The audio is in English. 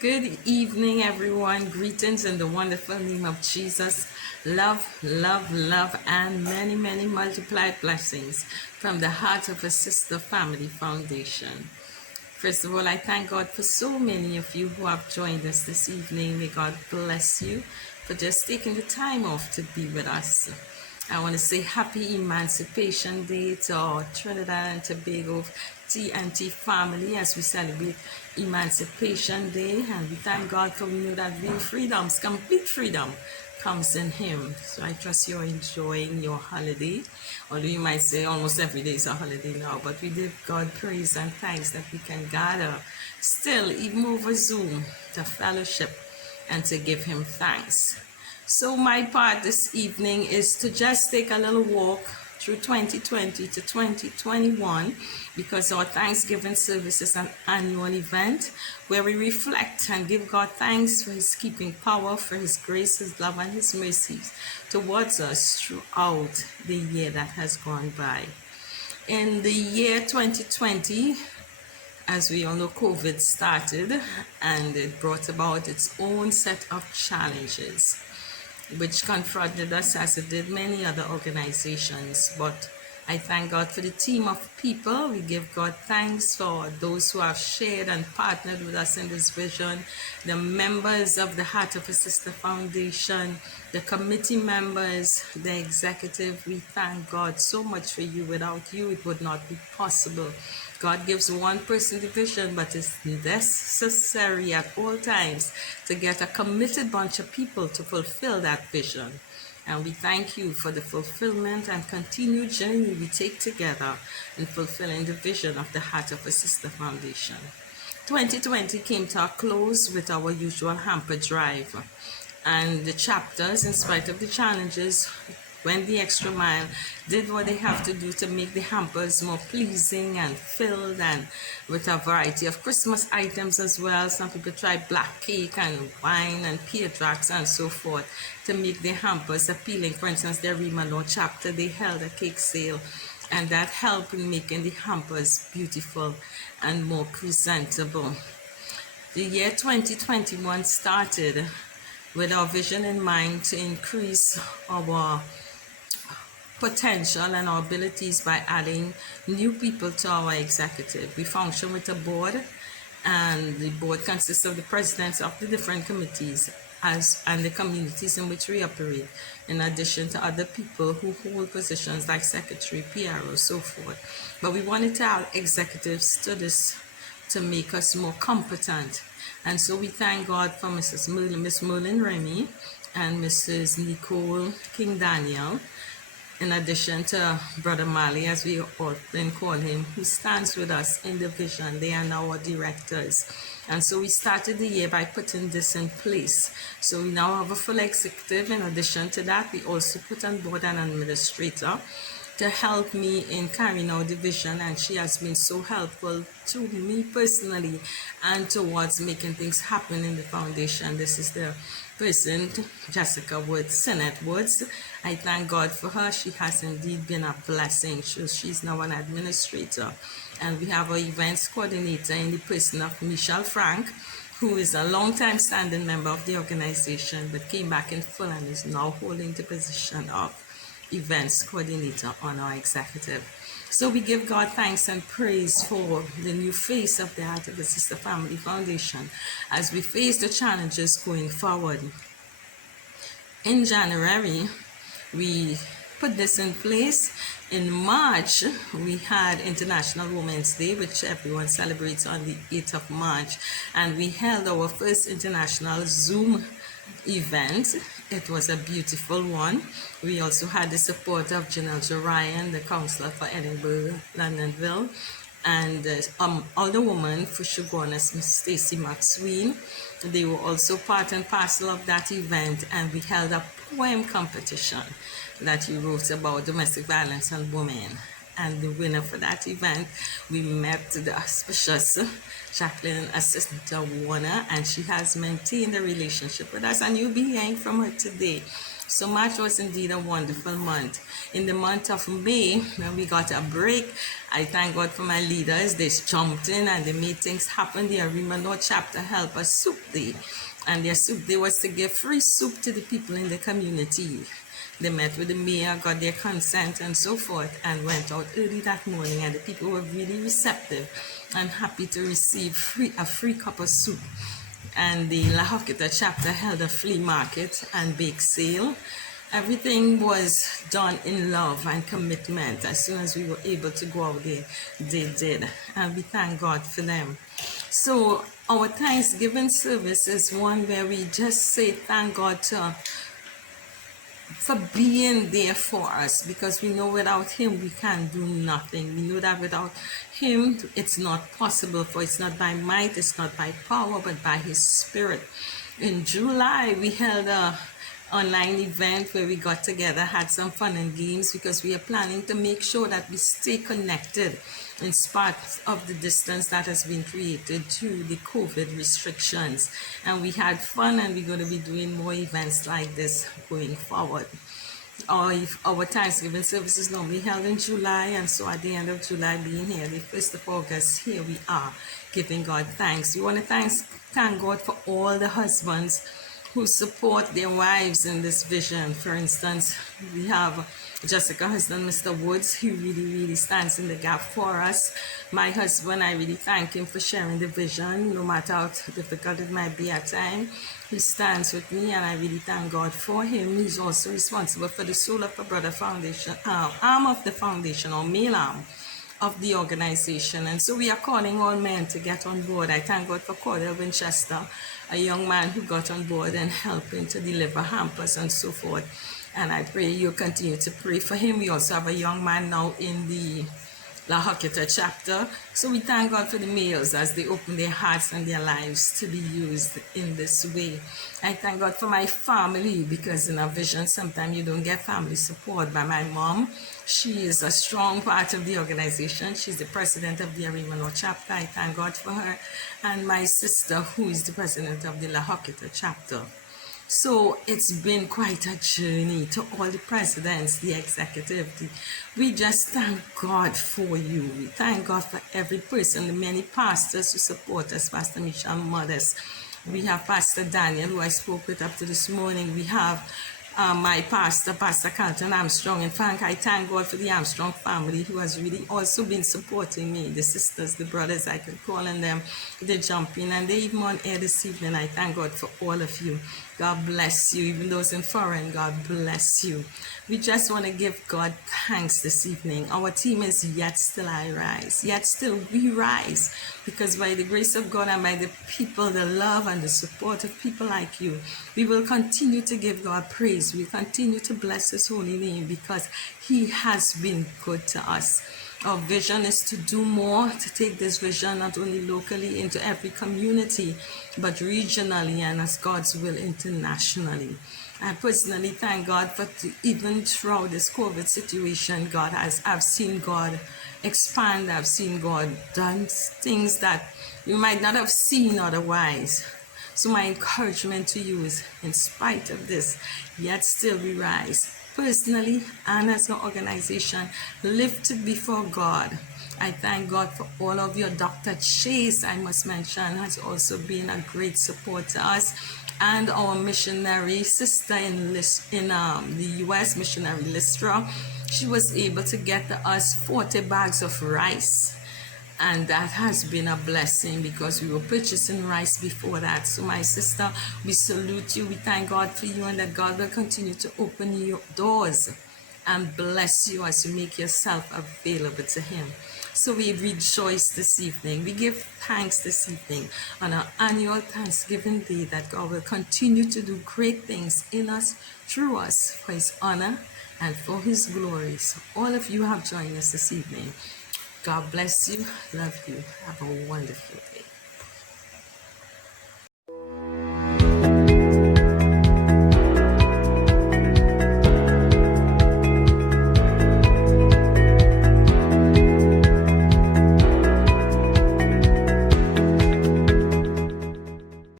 Good evening, everyone. Greetings in the wonderful name of Jesus. Love, love, love, and many, many multiplied blessings from the heart of a Sister Family Foundation. First of all, I thank God for so many of you who have joined us this evening. May God bless you for just taking the time off to be with us. I want to say happy Emancipation Day to our Trinidad and Tobago TNT family as we celebrate Emancipation Day, and we thank God for we know that real freedoms, complete freedom comes in Him. So I trust you're enjoying your holiday. Although you might say almost every day is a holiday now, but we give God praise and thanks that we can gather still, even over Zoom, to fellowship and to give Him thanks. So my part this evening is to just take a little walk through 2020 to 2021, because our Thanksgiving service is an annual event where we reflect and give God thanks for His keeping power, for His grace, His love, and His mercies towards us throughout the year that has gone by. In the year 2020, as we all know, COVID started and it brought about its own set of challenges, which confronted us as it did many other organizations. But I thank God for the team of people. We give God thanks for those who have shared and partnered with us in this vision, the members of the Heart of a Sister Foundation, the committee members, the executive. We thank God so much for you. Without you, it would not be possible. God gives one person the vision, but it's necessary at all times to get a committed bunch of people to fulfill that vision. And we thank you for the fulfillment and continued journey we take together in fulfilling the vision of the Heart of a Sister Foundation. 2020 came to a close with our usual hamper drive. And the chapters, in spite of the challenges, went the extra mile, did what they have to do to make the hampers more pleasing and filled, and with a variety of Christmas items as well. Some people tried black cake and wine and pear tracts and so forth to make the hampers appealing. For instance, the Remano chapter, they held a cake sale, and that helped in making the hampers beautiful and more presentable. The year 2021 started with our vision in mind to increase our potential and our abilities by adding new people to our executive. We function with a board, and the board consists of the presidents of the different committees and the communities in which we operate, in addition to other people who hold positions like secretary, PRO, so forth. But we wanted to add executives to this to make us more competent. And so we thank God for Miss Merlin Remy and Mrs. Nicole King Daniel, in addition to Brother Mali, as we often call him, who stands with us in the vision. They are now our directors. And so we started the year by putting this in place. So we now have a full executive. In addition to that, we also put on board an administrator to help me in carrying out the vision, and she has been so helpful to me personally and towards making things happen in the foundation. This is the person, Jessica Woods, Sinette Woods. I thank God for her. She has indeed been a blessing. She's now an administrator. And we have our events coordinator in the person of Michelle Frank, who is a long-time standing member of the organization, but came back in full and is now holding the position of events coordinator on our executive. So we give God thanks and praise for the new face of the Heart of the Sister Family Foundation as we face the challenges going forward. In January, we put this in place. In March, we had International Women's Day, which everyone celebrates on the 8th of March, and we held our first international Zoom event. It was a beautiful one. We also had the support of Janelle Ryan, the councillor for Edinburgh, Londonville, and other woman for Shogunas, Miss Stacy McSween. They were also part and parcel of that event, and we held a poem competition that he wrote about domestic violence on women. And the winner for that event, we met the auspicious Jacqueline Assistant Warner, and she has maintained a relationship with us, and you'll be hearing from her today. So March was indeed a wonderful month. In the month of May, when we got a break, I thank God for my leaders. They jumped in and they made things happen. The Arima North chapter helped us soup day. And their soup day was to give free soup to the people in the community. They met with the mayor, got their consent and so forth, and went out early that morning. And the people were really receptive and happy to receive a free cup of soup. And the La Hoqueta chapter held a flea market and bake sale. Everything was done in love and commitment. As soon as we were able to go out there, they did. And we thank God for them. So our Thanksgiving service is one where we just say thank God for being there for us, because we know without him we can do nothing. We know that without him it's not possible, for it's not by might, it's not by power, but by his spirit. In July we held a online event where we got together, had some fun and games, because we are planning to make sure that we stay connected in spite of the distance that has been created to the COVID restrictions. And we had fun, and we're going to be doing more events like this going forward. Our Thanksgiving service is normally held in July, and so at the end of July, being here, the 1st of August, here we are giving God thanks. We want to thank God for all the husbands who support their wives in this vision. For instance, we have Jessica's husband, Mr. Woods. He really stands in the gap for us. My husband, I really thank him for sharing the vision, no matter how difficult it might be at times. He stands with me, and I really thank God for him. He's also responsible for the Soul of a Brother Foundation, arm of the foundation, or male arm of the organization. And so we are calling all men to get on board. I thank God for Cordell Winchester, a young man who got on board and helping to deliver hampers and so forth. And I pray you continue to pray for him. We also have a young man now in the La Hoqueta chapter. So we thank God for the males as they open their hearts and their lives to be used in this way. I thank God for my family, because in a vision sometimes you don't get family support. By my mom, she is a strong part of the organization. She's the president of the Arima North chapter. I thank God for her. And my sister, who is the president of the La Hoqueta chapter. So it's been quite a journey. To all the presidents, the executive, we just thank God for you. We thank God for every person, the many pastors who support us, Pastor Michelle Mothers. We have Pastor Daniel, who I spoke with up to this morning. We have my pastor, Pastor Carlton Armstrong. In fact, I thank God for the Armstrong family, who has really also been supporting me. The sisters, the brothers, I could call on them. They jump in, and they even on air this evening. I thank God for all of you. God bless you. Even those in foreign, God bless you. We just want to give God thanks this evening. Our team is Yet Still I Rise. Yet Still We Rise. Because by the grace of God and by the people, the love and the support of people like you, we will continue to give God praise. We continue to bless his holy name, because he has been good to us. Our vision is to do more, to take this vision not only locally into every community, but regionally, and as God's will, internationally. I personally thank God for even throughout this COVID situation, I've seen God expand. I've seen God done things that you might not have seen otherwise. So my encouragement to you is, in spite of this, yet still we rise. Personally and as an organization, lifted before God. I thank God for all of you. Dr. Chase, I must mention, has also been a great support to us. And our missionary sister in the U.S., missionary Lystra, she was able to get us 40 bags of rice. And that has been a blessing, because we were purchasing rice before that. So my sister, we salute you. We thank God for you, and that God will continue to open your doors and bless you as you make yourself available to him. So we rejoice this evening. We give thanks this evening on our annual Thanksgiving Day, that God will continue to do great things in us, through us, for his honor and for his glory. So all of you have joined us this evening. God bless you. Love you. Have a wonderful day.